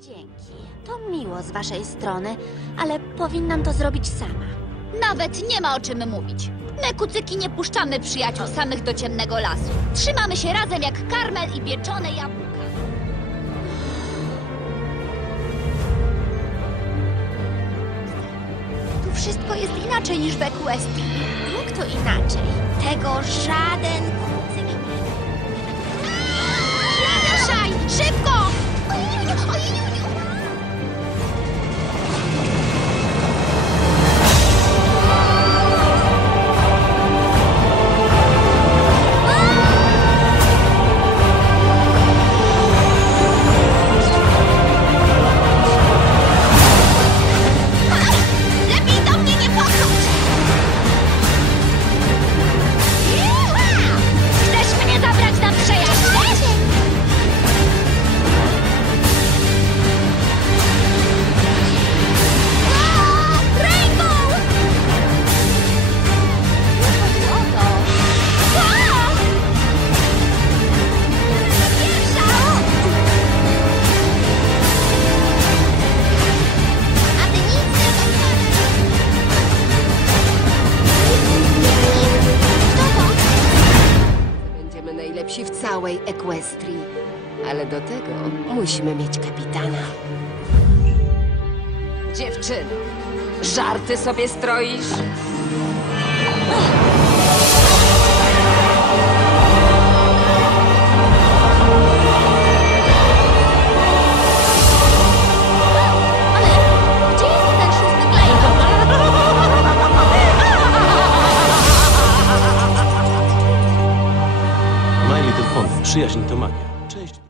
Dzięki. To miło z waszej strony, ale powinnam to zrobić sama. Nawet nie ma o czym mówić. My, kucyki, nie puszczamy przyjaciół samych do ciemnego lasu. Trzymamy się razem jak karmel i pieczone jabłka. Tu wszystko jest inaczej niż w Equestrii. Jak to inaczej? Tego żaden kucyk Będziemy najlepsi w całej Equestrii. Ale do tego musimy mieć kapitana. Dziewczyno, żarty sobie stroisz? Pony. Przyjaźń to magia.